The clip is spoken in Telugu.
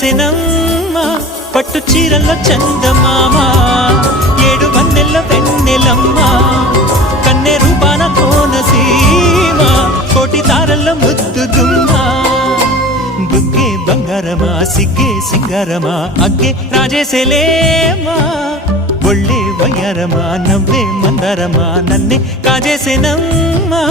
కాజేసేనమ్మ పట్టు చీరల్లో చందమామ 7 వన్నెల్ల వెన్నెలమ్మ కన్నె రూపాన కోనసీమ కోటి తారల్లో ముద్దుదుమ్మ బుగ్గే బంగారమా సిగ్గే సింగారమా అగ్గే రాజేసేలేమా ఒళ్ళే వయ్యారమా నవ్వే మందారమా నన్నే కాజేసేనమ్మా